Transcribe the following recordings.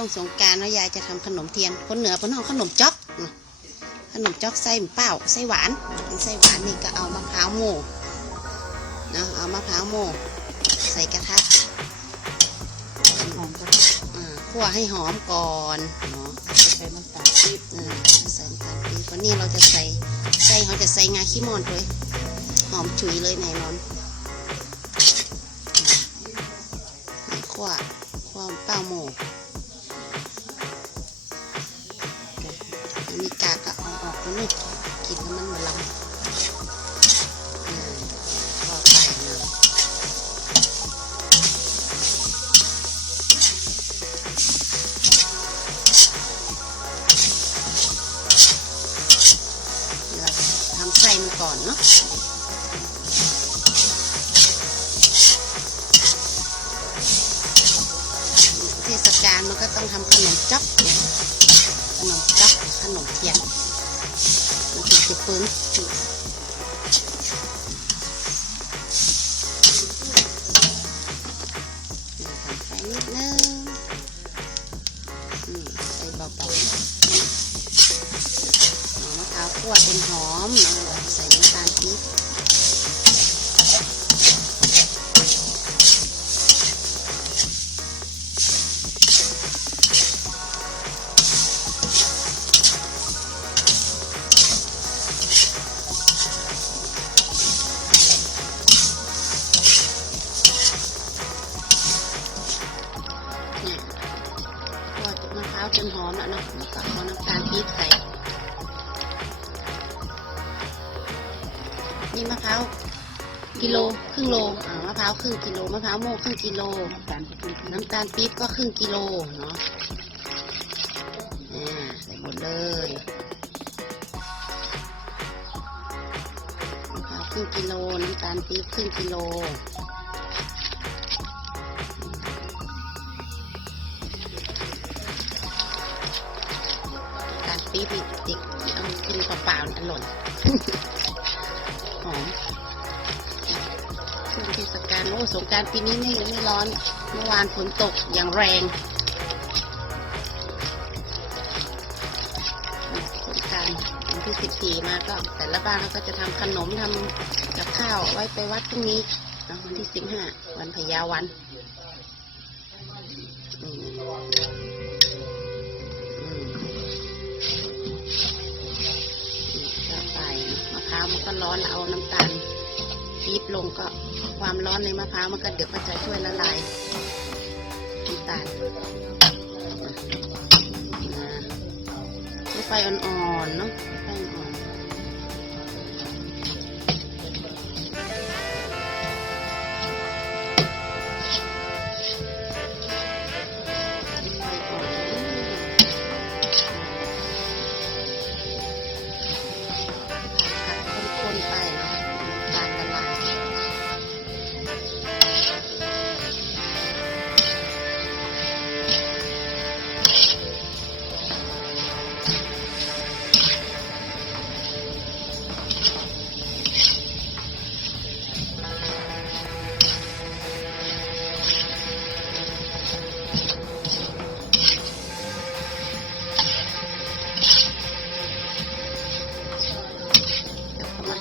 ช่วงสงการเนาะยายจะทำขนมเทียน คนเหนือเป็นห้องขนมจ๊อกขนมจ๊อกไส้เปล่าไส้หวานไส้หวานนี่ก็เอามะพร้าวโม่เนาะเอามะพร้าวโม่ใส่กระทะหอมคั่วให้หอมก่อนเนาะใส่น้ำตาลปี๊บใส่น้ำตาลปี๊บวันนี้เราจะใส่ไส้เขาจะใส่งาขี้มอนด้วยหอมฉุยเลยแน่นอนคั่วคั่วเป้าโม่ ก่อนเนาะเทศกาลมันก็ต้องทำขนมจ๊อกขนมจ๊อกขนมเทียนมันถึงจะปึ้งนี่ทำไฟนิดนึงอืมใส่เบาๆ คั่วจนหอมใส่น้ำตาลปี๊บมะพร้าวจนหอมแล้วเนาะแล้วก็เอาน้ำตาลปี๊บใส่ นี่มะพร้าวกิโลครึ่งโลอ่ามะพร้าวครึ่งกิโลมะพร้าวโมครึ่งกิโลน้ำตาลปี๊บก็ครึ่งกิโลเนาะอ่าใส่หมดเลยมะพร้าวครึ่งกิโลน้ำตาลปี๊บครึ่งกิโลการปี๊บนี่ติดเอากินเปล่าๆอร่อย หอมช่วงเทศกาลโอ้สงการปีนี้ไม่ไม่ร้อน เมื่อวานฝนตกอย่างแรงสงการวันที่สิบสี่มาก็แต่ละบ้านเราก็จะทำขนมทำกับข้าวไว้ไปวัดพรุ่งนี้เอาวันที่สิบห้าวันพญาวัน ร้อนแล้วเอาน้ำตาลปี๊บลงก็ความร้อนในมะพร้าวมันก็เดี๋ยวก็จะช่วยละลายน้ำตาลนะใช้ไฟอ่อนๆเนาะ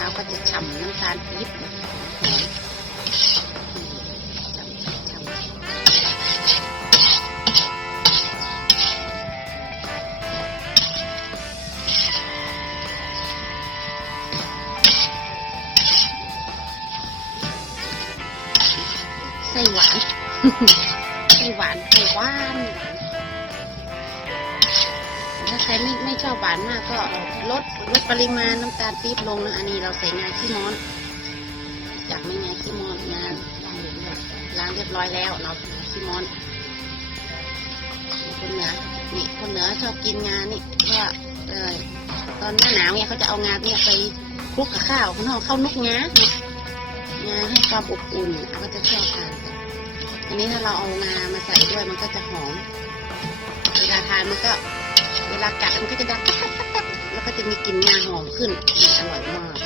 ร้าวก็จะฉ่ำน้ำตาลปี๊บไส้หวานไส้หวานไส้หวานถ้าใครไม่ไม่ชอบหวานมากก็ลด ลดปริมาณน้ำตาลปี๊บลงนะอันนี้เราใส่งาขี้ม้อน จากไม่งาขี้ม้อนงานล้างเรียบร้อยแล้วเนาะงาขี้ม้อนคนเหนือนี่คนเหนือชอบกินงานี่เพราะว่าเออตอนหน้าหนาวเนี่ยเขาจะเอางาเนี่ยไปคลุกกับข้าวข้างนอกข้าวนุกงาเนาะงาให้ความอบอุ่นเขาก็จะชอบทานอันนี้ถ้าเราเอางามาใส่ด้วยมันก็จะหอมเวลาทานมันก็ เวลากัดมันก็จะดัง แล้วก็จะมีกลิ่นงาหอมขึ้นอร่อยมาก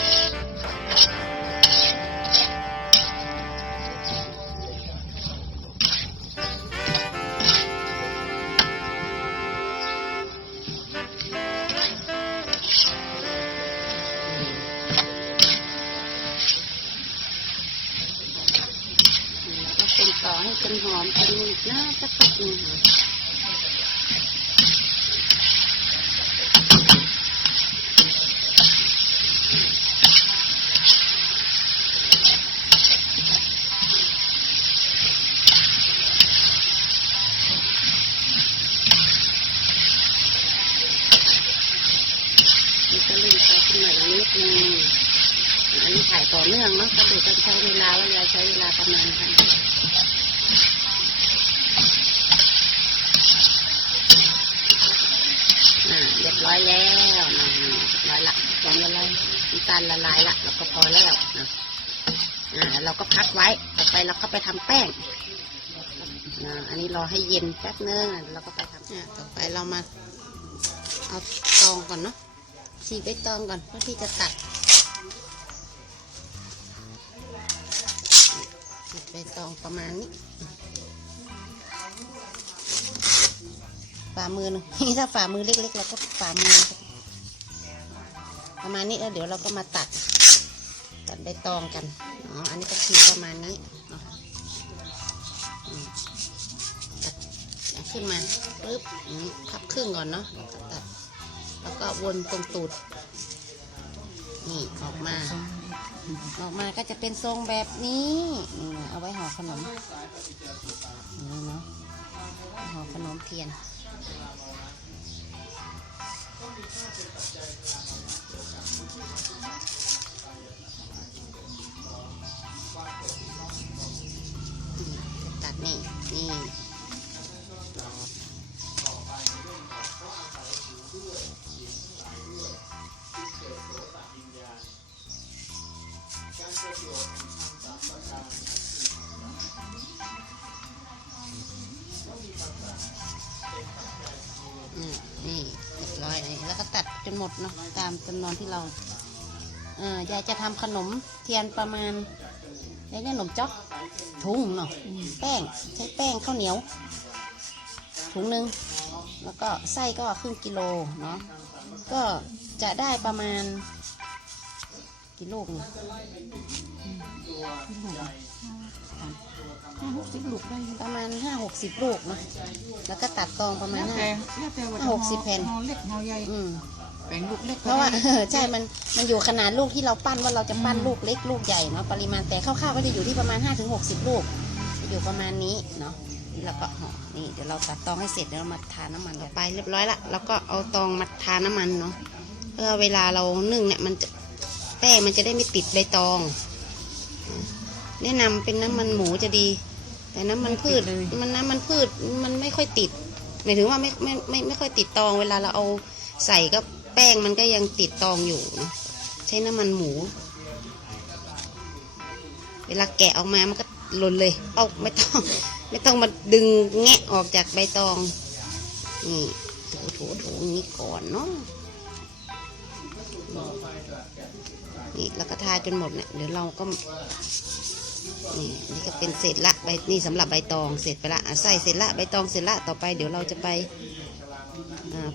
ประมาณเท่าไหร่อ่าเรียบร้อยแล้วนะเรียบร้อยละความละลายน้ำตาลละลายละแล้วก็พอแล้วนะอ่าเราก็พักไว้ต่อไปเราก็ไปทำแป้งอ่าอันนี้รอให้เย็นแป๊บนึงเราก็ไปทำต่อไปเรามาเอาตองก่อนเนาะฉีกใบตองก่อนเพื่อที่จะตัด ใบตองประมาณนี้ฝ่ามือหนึงถ้าฝ่ามือเล็กๆเราก็ฝ่ามือ ประมาณนี้แล้วเดี๋ยวเราก็มาตัด ตัดใบตองกันอ๋ออันนี้ก็คือประมาณนี้ตัดขึ้นมาปึ๊บพับครึ่งก่อนเนาะแล้วก็ตัด แล้วก็วนตรงตูดนี่ออกมา ออกมาก็จะเป็นทรงแบบนี้นี่เอาไว้ห่อขนมนี่เนาะห่อขนมเทียนตัดนี่นี่ จำนวนที่เราเออยายจะทำขนมเทียนประมาณยายเนี่ยขนมจ๊อกถุงเนาะแป้งใช้แป้งข้าวเหนียว ถุงหนึ่งแล้วก็ไส้ก็ครึ่งกิโลเนาะก็จะได้ประมาณกี่ลูกเนี่ยห้าหกสิบลูกได้อยู่ประมาณห้าหกสิบลูกเนาะแล้วก็ตัดตองประมาณแล้วห้าแต่แล้วแต่ว่าจะหกสิบแผ่นห่อเล็กห่อใหญ่อืม แบ่งลูกเล็กเพราะว่าก็เออใช่มันมันอยู่ขนาดลูกที่เราปั้นว่าเราจะปั้นลูกเล็กลูกใหญ่เนาะปริมาณแต่คร่าวๆก็จะอยู่ที่ประมาณ 5-60 ลูกจะอยู่ประมาณนี้เนาะนี่เราก็ห่อนี่เดี๋ยวเราตัดตองให้เสร็จเดี๋ยวเรามาทาน้ำมันต่อไปเรียบร้อยละแล้วก็เอาตองมาทาน้ำมันเนาะเพื่อเวลาเรานึ่งเนี่ยมันจะแป้งมันจะได้ไม่ติดใบตอง แนะนำเป็นน้ำมันหมูจะดี แต่น้ำมันพืชมันน้ำมันพืชมันไม่ค่อยติดหมายถึงว่าไม่ไม่ไม่ไม่ค่อยติดตองเวลาเราเอาใส่ก็ แป้งมันก็ยังติดตองอยู่เนะใช้น้ำมันหมู เวลาแกะออกมามันก็หล่นเลย เอาไม่ต้อง ไม่ต้องมาดึงแงะออกจากใบตอง นี่ถูถูถูอย่นี้ก่อนเนาะนี่แล้วก็ทาจนหมดเนี่ยเดี๋ยวเราก็นี่นี่ก็เป็นเสร็จละใบนี่สำหรับใบตองเสร็จไปละใส่เสร็จละใบตองเสร็จละต่อไปเดี๋ยวเราจะไป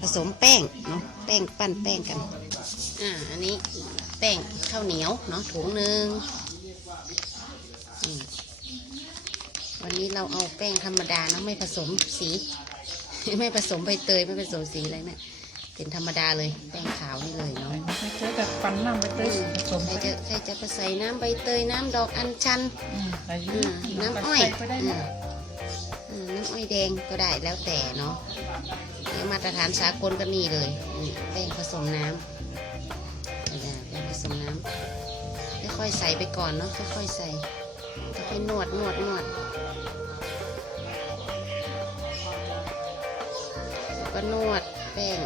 ผสมแป้งเนาะแป้งปั้นแป้งกันอ่าอันนี้แป้งข้าวเหนียวเนาะถุงหนึ่งนี่วันนี้เราเอาแป้งธรรมดาเนาะไม่ผสมสี ไม่ผสมใบเตยไม่ผสมสีอะไรเนี่ยเป็นธรรมดาเลยแป้งขาวนี่เลยเนาะไม่ใช่แต่ปั่นน้ำไปเตยผสมใครจะใครจะไปใส่น้ำใบเตยน้ำดอกอัญชันอืมแต่ออืยู่มน้ำอ้อยก็ได้หมดอืมน้ำอ้อยแดงก็ได้แล้วแต่เนาะเนี่ย มาตรฐานสากลก็นี่เลยนี่แป้งผสมน้ำนี่แป้งผสมน้ำค่อยๆใส่ไปก่อนเนาะค่อยๆใส่ค่อยๆนวดนวดนวดแล้วก็นวดแป้ง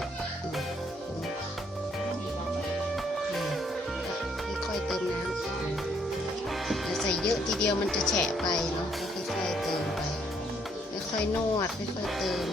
ค่อยๆเติมน้ำอืมอย่าใส่เยอะทีเดียวมันจะแฉะไปเนาะค่อยๆเติมไปค่อยๆนวดค่อยๆเติม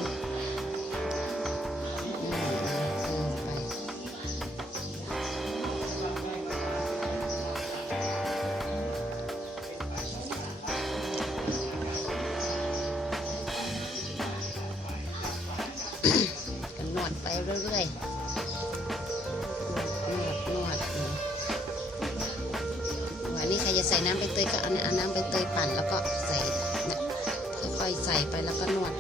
ใส่น้ำใบเตยก็เอาเนี่ยเน้ำใบเตยปั่นแล้วก็ใส่ค่อยๆใส่ไปแล้วก็นวด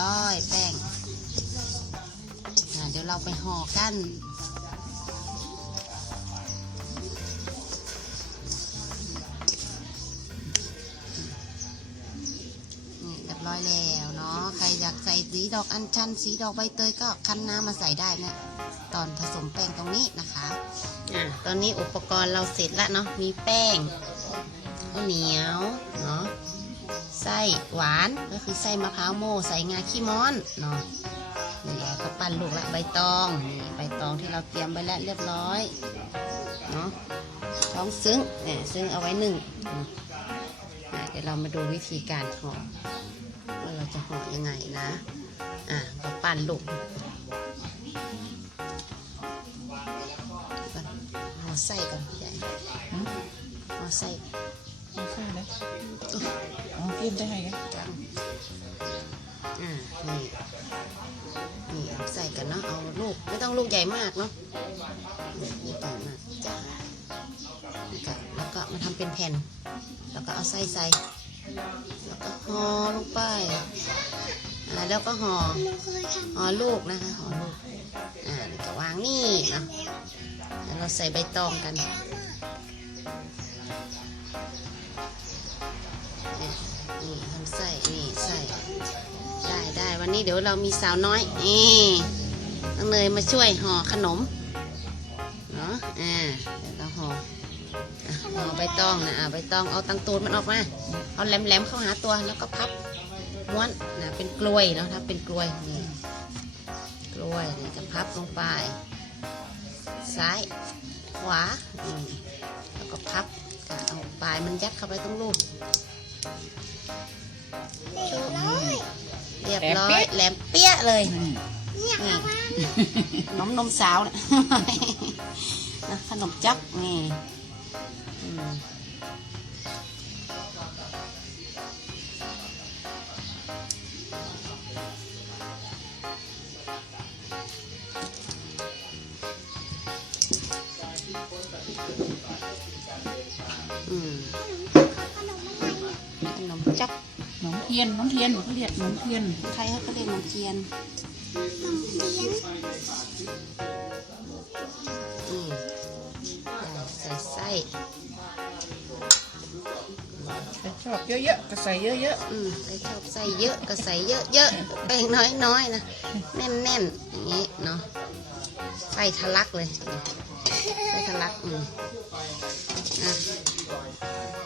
ร้อยแป้งเดี๋ยวเราไปห่อกันรียบร้อยแล้วเนาะ ใครอยากใส่สีดอกอัญชัน สีดอกใบเตยก็คั้นน้ำมาใส่ได้เนะ ตอนผสมแป้งตรงนี้นะคะอ่าตอนนี้อุปกรณ์เราเสร็จแล้วเนาะ มีแป้งข้าวเหนียวเนาะ ไส้หวานก็คือไส้มะพร้าวโม่ใส่งาขี้ม้อนเนาะนี่แหละก็ปั้นลูกละใบตองนี่ใบตองที่เราเตรียมไว้แล้วเรียบร้อยเนาะท้องซึ้งเนี่ยซึ้งเอาไว้หนึ่งเดี๋ยวเรามาดูวิธีการห่อว่าเราจะห่อยังไงนะอะก็ปั้นลูกห่อไส้ก่อนใหญ่หืมห่อไส้ไม่ใช่เลย กินได้ไงจังอ่านี่นี่เอาใส่กันเนาะเอาลูกไม่ต้องลูกใหญ่มากเนาะนี่ลูกใหญ่มากจ้าแล้วก็แล้วก็มาทำเป็นแผ่น แล้วก็เอาไส้ใส่แล้วก็ห่อลงไปอ่าแล้วก็ห่อห่อลูกนะคะห่อลูกอ่าแล้วก็วางนี่เนาะแล้วเราใส่ใบตองกัน นี่ทำไส้นี่ไส้ได้ได้วันนี้เดี๋ยวเรามีสาวน้อยนี่น้องเนยมาช่วยห่อขนมเนาะอ่าเดี๋ยวเราห่ออะห่อใบตองนะอ่าใบตองเอาตังตูดมันออกมาเอาแหลมๆเข้าหาตัวแล้วก็พับม้วนนะเป็นกล้วยเนาะถ้าเป็นกล้วยนี่กล้วยนี่จะพับลงไป ซ้ายขวาแล้วก็พับก็เอาปลายมันยัดเข้าไปตรงลูก รูปเรียบร้อยแหลมเปี้ยเลยอืมนี่นมนมสาวนะนะขนมจักนี่ หนมเทียนหนมเทียนเขาเรียกหนมเทียนใครเขาก็เรียกขนมเทียนอืมใส่ไส้ใครชอบเยอะๆก็ใส่เยอะอืมใครชอบใส่เยอะก็ใส่เยอะๆแป้งน้อยๆนะแน่นๆอย่างนี้เนาะไส้ทะลักเลยไส้ทะลักอืมอะ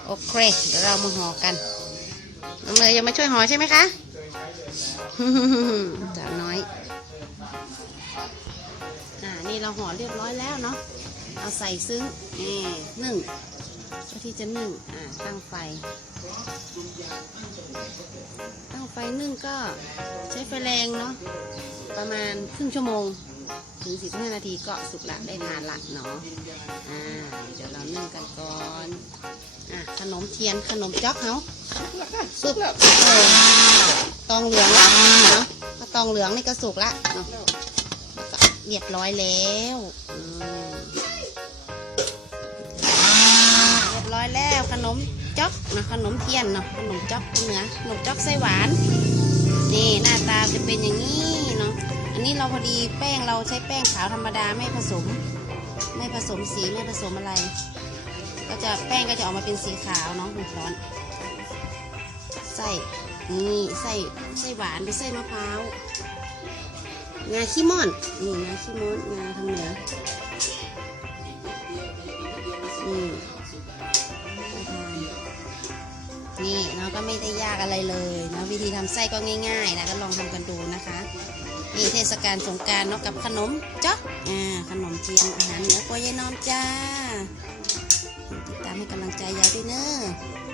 โอเคเดี๋ยวเรามาห่อกัน น้องเนยยังมาช่วยห่อใช่ไหมคะสาวน้อย อ่า นี่เราห่อเรียบร้อยแล้วเนาะ เอาใส่ซึ้งนี่นึ่งเพื่อที่จะนึ่ง อ่า ตั้งไฟ ตั้งไฟนึ่งก็ใช้ไฟแรงเนาะ ประมาณครึ่งชั่วโมง ถึง 15 นาทีก็สุกละได้ทานละเนาะ อ่า เดี๋ยวเรานึ่งกันก่อน อะขนมเทียนขนมจ๊อกเฮาๆสุกแล้วเออองเหลืองละเนาะข้าวตองเหลืองนี่ก็สุกละเนาะแล้วก็เรียบร้อยแล้วอืมเรียบร้อยแล้วขนมจ๊อกนะขนมเทียนเนาะขนมจ๊อกเหนือขนมจ๊อกไส้หวานนี่หน้าตาจะเป็นอย่างนี้เนาะอันนี้เราพอดีแป้งเราใช้แป้งขาวธรรมดาไม่ผสม ไม่ผสมสีไม่ผสมอะไร ก็จะแป้งก็จะออกมาเป็นสีขาวเนาะมันร้อนไส้นี่ไส้ไส้หวานเป็นไส้มะพร้าวงาขี้ม่อนนี่งาขี้ม่อนงาทางเหนือนี่นี่เนาะก็ไม่ได้ยากอะไรเลยเนาะวิธีทำไส้ก็ง่ายๆนะก็ลองทำกันดูนะคะนี่เทศกาลสงการเนาะกับขนมจ๊อกอ่าขนมเทียนอาหารเหนือโกยายนอมจ้า ให้กำลังใจยายด้วยเนอะ